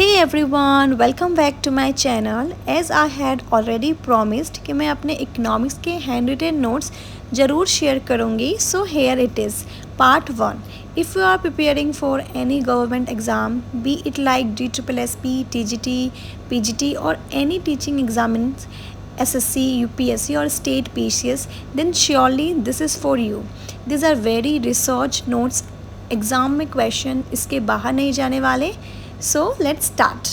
Hey everyone, welcome back to my channel. As I had already promised कि मैं अपने इकोनॉमिक्स के हैंड रिटन नोट्स ज़रूर शेयर करूँगी. So here it is, part 1. If you are preparing for any government exam, be it like DSSP, TGT, PGT or any teaching exams, SSC, UPSC or state PCS, then surely this is for you. These are very research notes. Exam में क्वेश्चन इसके बाहर नहीं जाने वाले. So let's start.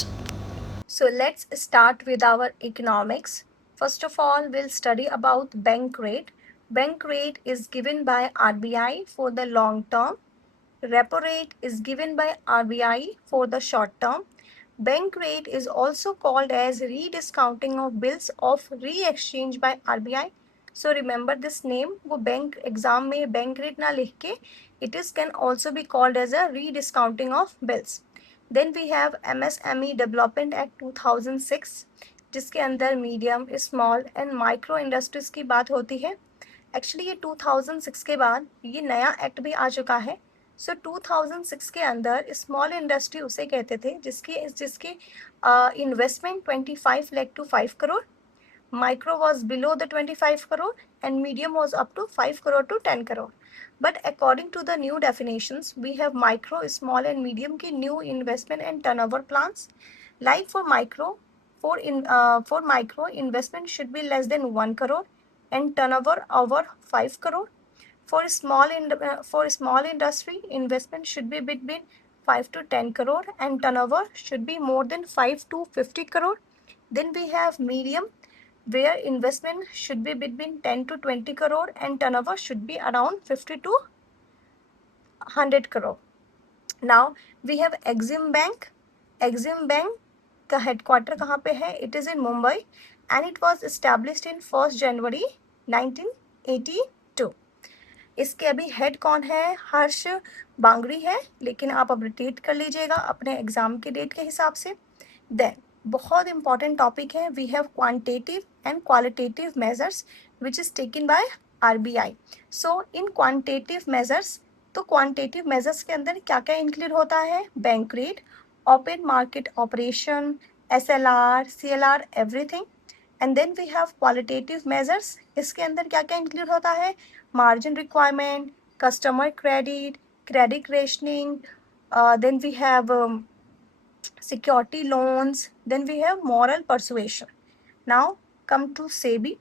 So let's start with our economics. First of all, we'll study about bank rate. Bank rate is given by RBI for the long term. Repo rate is given by RBI for the short term. Bank rate is also called as rediscounting of bills of re-exchange by RBI. So remember this name. वो bank exam में bank rate ना लिख के it is can also be called as a rediscounting of bills. Then we have MSME Development Act 2006 जिसके अंदर medium small and micro industries की बात होती है. एक्चुअली ये 2006 के बाद ये नया एक्ट भी आ चुका है. सो 2006 के अंदर स्मॉल इंडस्ट्री उसे कहते थे जिसके investment 25 lakh to 5 crore, micro was below the 25 crore and medium was up to 5 crore to 10 crore. But according to the new definitions, we have micro, small and medium की new investment and turnover plans. Like for micro investment should be less than 1 crore and turnover over 5 crore. For small industry, investment should be between 5 to 10 crore and turnover should be more than 5 to 50 crore. Then we have medium, where investment should be between 10 to 20 crore and turnover should be around 50 to 100 crore. Now we have Exim Bank. Exim Bank का हेडक्वार्टर कहाँ पे है? It is in Mumbai and it was established in 1st January 1982. इसके अभी हेड कौन है? हर्ष बांगड़ी है, लेकिन आप अब रिपीट कर लीजिएगा अपने एग्जाम के डेट के हिसाब से. देन बहुत इंपॉर्टेंट टॉपिक है, we have quantitative and qualitative measures which is taken by RBI. So in quantitative measures, तो क्वांटिटेटिव मेजर्स के अंदर क्या क्या इंक्लूड होता है? Bank rate, open market operation, SLR, CLR, everything. And then we have qualitative measures, इसके अंदर क्या क्या इंक्लूड होता है? Margin requirement, customer credit, credit rationing, then we have security loans, then we have moral persuasion. Now come to SEBI.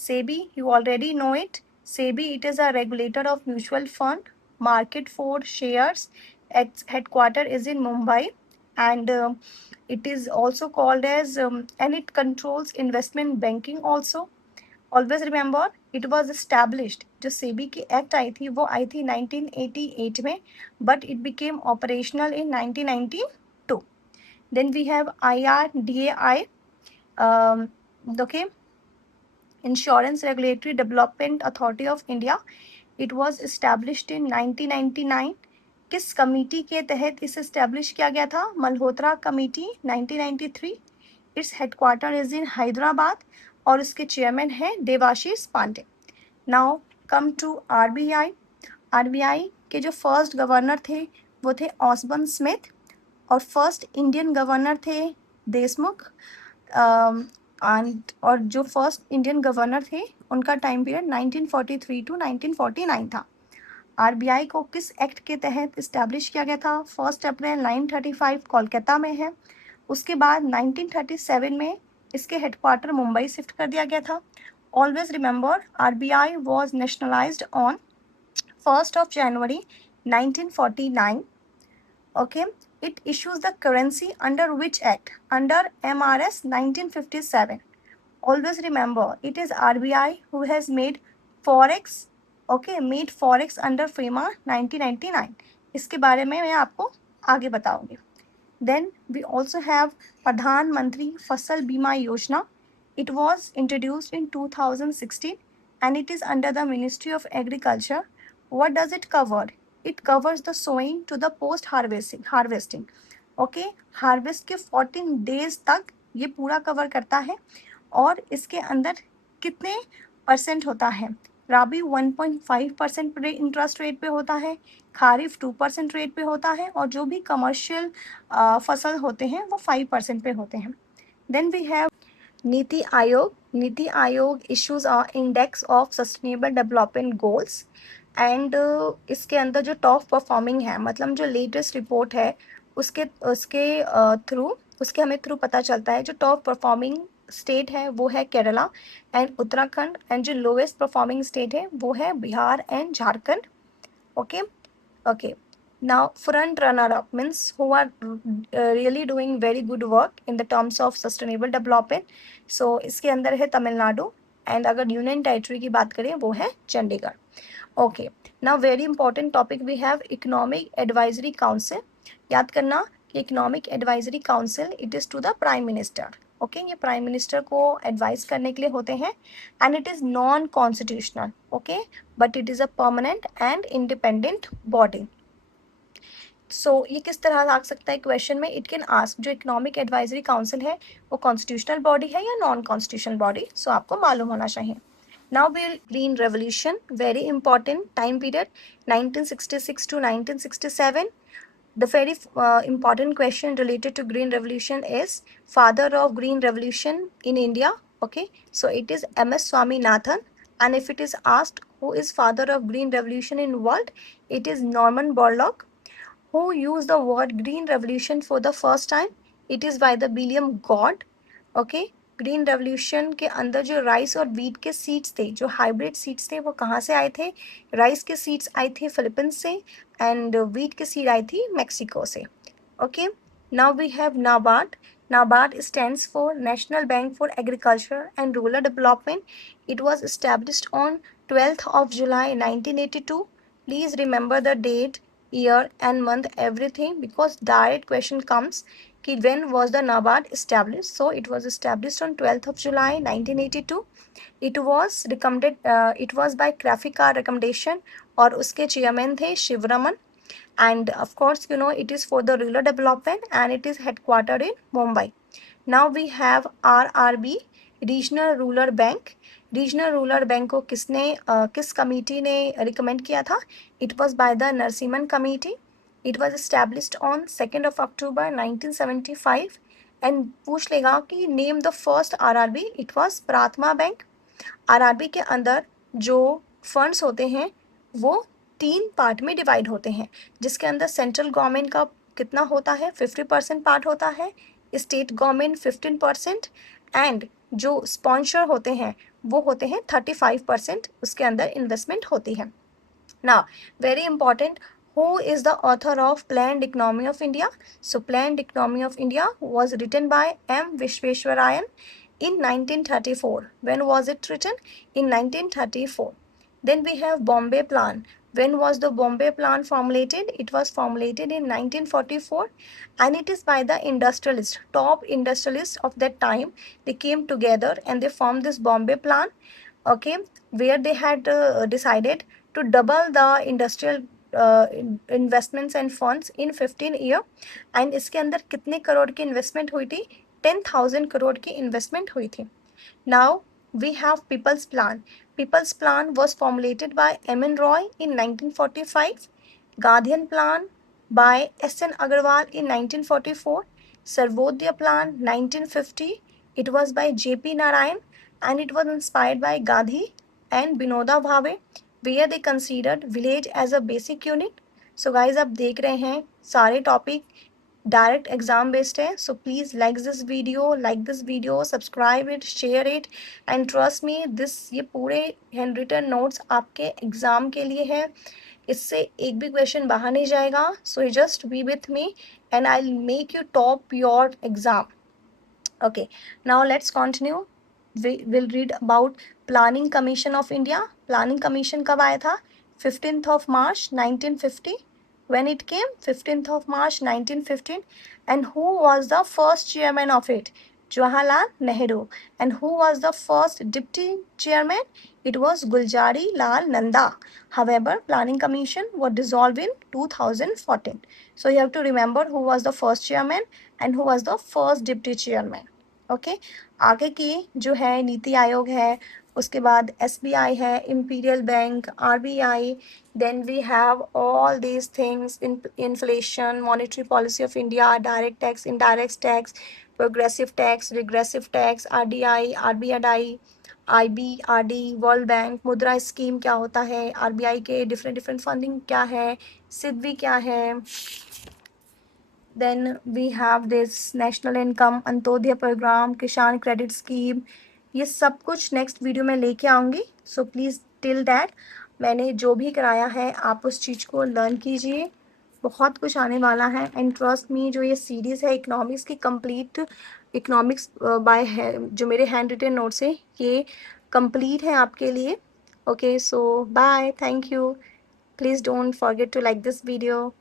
SEBI, you already know it. SEBI, it is a regulator of mutual fund market for shares. Its headquarter is in Mumbai and it is also called as and it controls investment banking also. Always remember it was established. जो सेबी की एक्ट आई थी वो आई थी 1988 में, but it became operational in 1992. Then we have IRDAI, okay, insurance regulatory development authority of India. It was established in 1999. किस कमिटी के तहत इसे एस्टैब्लिश किया गया था? Malhotra committee, 1993. It's headquarter is in Hyderabad और इसके चेयरमैन हैं Debasish Pandey. Now come to RBI. RBI के जो फर्स्ट गवर्नर थे वो थे ऑसबर्न स्मिथ और फर्स्ट इंडियन गवर्नर थे देशमुख. और जो फर्स्ट इंडियन गवर्नर थे उनका टाइम पीरियड 1943 टू 1949 था. आरबीआई को किस एक्ट के तहत इस्टेब्लिश किया गया था? 1 अप्रैल 1935 कोलकाता में है. उसके बाद 1937 में इसके हेडक्वार्टर मुंबई शिफ्ट कर दिया गया था. Always remember RBI was nationalised on 1st of January 1949. Okay, it issues the currency under which act? Under MRS 1957. Always remember it is RBI who has made forex. Okay, made forex under FEMA 1999. इसके बारे में मैं आपको आगे बताऊंगी. Then we also have Pradhan Mantri Fasal Bima Yojana. It was introduced in 2016 and it is under the Ministry of Agriculture. What does it cover? It covers the sowing to the post harvesting. Okay, harvest के 14 days तक ये पूरा कवर करता है. और इसके अंदर कितने % होता है? राबी 1.5% इंटरेस्ट रेट पे होता है, खारिफ 2% रेट पे होता है, और जो भी कमर्शियल फसल होते हैं वो 5% पे होते हैं। देन वी हैव नीति आयोग। नीति आयोग इश्यूज a index of sustainable development goals, and इसके अंदर जो टॉप परफॉर्मिंग है, मतलब जो लेटेस्ट रिपोर्ट है उसके उसके थ्रू उसके हमें थ्रू पता चलता है। जो टॉप परफॉर्मिंग स्टेट है वो है केरला एंड उत्तराखंड, एंड जो लोवेस्ट परफॉर्मिंग स्टेट है वो है बिहार एंड Jharkhand. Okay, okay. Now, front runner up means who are really doing very good work in the terms of sustainable development. So, इसके अंदर है तमिलनाडु, एंड अगर यूनियन टेरिटरी की बात करें वो है Chandigarh. Okay, now very important topic we have economic advisory council. याद करना कि economic advisory council it is to the prime minister. Okay, ये प्राइम मिनिस्टर को एडवाइस करने के लिए होते हैं, and it is non constitutional. Okay, but it is a permanent and independent body. सो ये किस तरह आ सकता है क्वेश्चन में? इट कैन आस्क जो इकोनॉमिक एडवाइजरी काउंसिल है वो कॉन्स्टिट्यूशनल बॉडी है या नॉन कॉन्स्टिट्यूशनल बॉडी, सो आपको मालूम होना चाहिए। Now will green revolution, very important time period 1966 to 1967. The very important question related to green revolution is father of green revolution in India. Okay, so it is MS Swaminathan, and if it is asked who is father of green revolution in world, it is Norman Borlaug. Who used the word green revolution for the first time? It is by the William God. Okay, green revolution के अंदर जो राइस और वीट के सीड्स थे, जो hybrid seeds थे, वो कहाँ से आए थे? राइस के सीड्स आई थे फिलीपींस से, एंड वीट के सीड आई थी मैक्सिको से। Okay, now we have NABARD. NABARD stands for National Bank for Agriculture and Rural Development. It was established on 12th of July 1982. Please remember the date, year and month, everything, because direct question comes कि when was the NABARD established? So it was established on 12th of July 1982. It was recommended, it was by Krafika recommendation, और उसके चेयरमैन थे Sivaraman, and of course you know it is for the rural development and it is headquartered in Mumbai. Now we have RRB, regional rural bank. Regional rural bank को किस committee ने recommend किया था? It was by the Narasimhan committee. It was established on 2nd of October 1975, and पूछ लेगा कि name the first RRB, it was Prathama bank. RRB के अंदर जो फंड्स होते हैं वो 3 पार्ट में डिवाइड होते हैं, जिसके अंदर सेंट्रल गवर्नमेंट का कितना होता है? 50% पार्ट होता है, स्टेट गवर्नमेंट 15%, एंड जो स्पॉन्सर होते हैं वो होते हैं 35%, उसके अंदर इन्वेस्टमेंट होती है। Now, very important, who is the author of Planned Economy of India? So, Planned Economy of India was written by M. Vishweshwarayan in 1934. When was it written? In 1934. Then we have Bombay Plan. When was the Bombay Plan formulated? It was formulated in 1944, and it is by the industrialists, top industrialists of that time. They came together and they formed this Bombay Plan, okay, where they had decided to double the industrial investments and funds in 15 year, and इसके अंदर कितने करोड़ की इन्वेस्टमेंट हुई थी? 10,000 करोड़ की इन्वेस्टमेंट हुई थी। Now we have People's Plan. People's Plan was formulated by M.N. Roy in 1945, Gandhian Plan by S.N. Agarwal in 1944, Sarvodaya Plan 1950. It was by J.P. Narayan, and it was inspired by Gandhi and Binoda Bhave, where they considered village as a basic unit. So guys, आप देख रहे हैं सारे topic direct exam based है, so please like this video, subscribe it, share it, and trust me this, ये पूरे hand written notes आपके एग्जाम के लिए है, इससे एक भी क्वेश्चन बाहर नहीं जाएगा। So you just be with me and I will make you top your exam. Okay, now let's continue. We will read about Planning Commission of India. Planning Commission कब आया था? 15th of March 1950. When it came? 15th of March 1915. And who was the first chairman of it? Jawaharlal Nehru. And who was the first deputy chairman? It was Guljari Lal Nanda. However, Planning Commission was dissolved in 2014. So you have to remember who was the first chairman and who was the first deputy chairman. Okay. आगे की जो है नीति आयोग है, उसके बाद SBI है, imperial bank, RBI, then we have all these things, inflation, monetary policy of India, direct tax, indirect tax, progressive tax, regressive tax, RDI, RBI, IBRD, world bank, Mudra scheme क्या होता है, आरबीआई के डिफरेंट डिफरेंट फंडिंग क्या है, सिडबी क्या है, then we have this national income Antyodaya program, Kisan credit scheme, ये सब कुछ नेक्स्ट वीडियो में लेके आऊँगी। सो प्लीज़ टिल दैट मैंने जो भी कराया है आप उस चीज़ को लर्न कीजिए, बहुत कुछ आने वाला है। एंड ट्रस्ट मी, जो ये सीरीज़ है इकोनॉमिक्स की, कंप्लीट इकोनॉमिक्स बाय है, जो मेरे हैंड रिटन नोट्स है ये कंप्लीट है आपके लिए। Okay, so bye, thank you, please don't forget to like this video.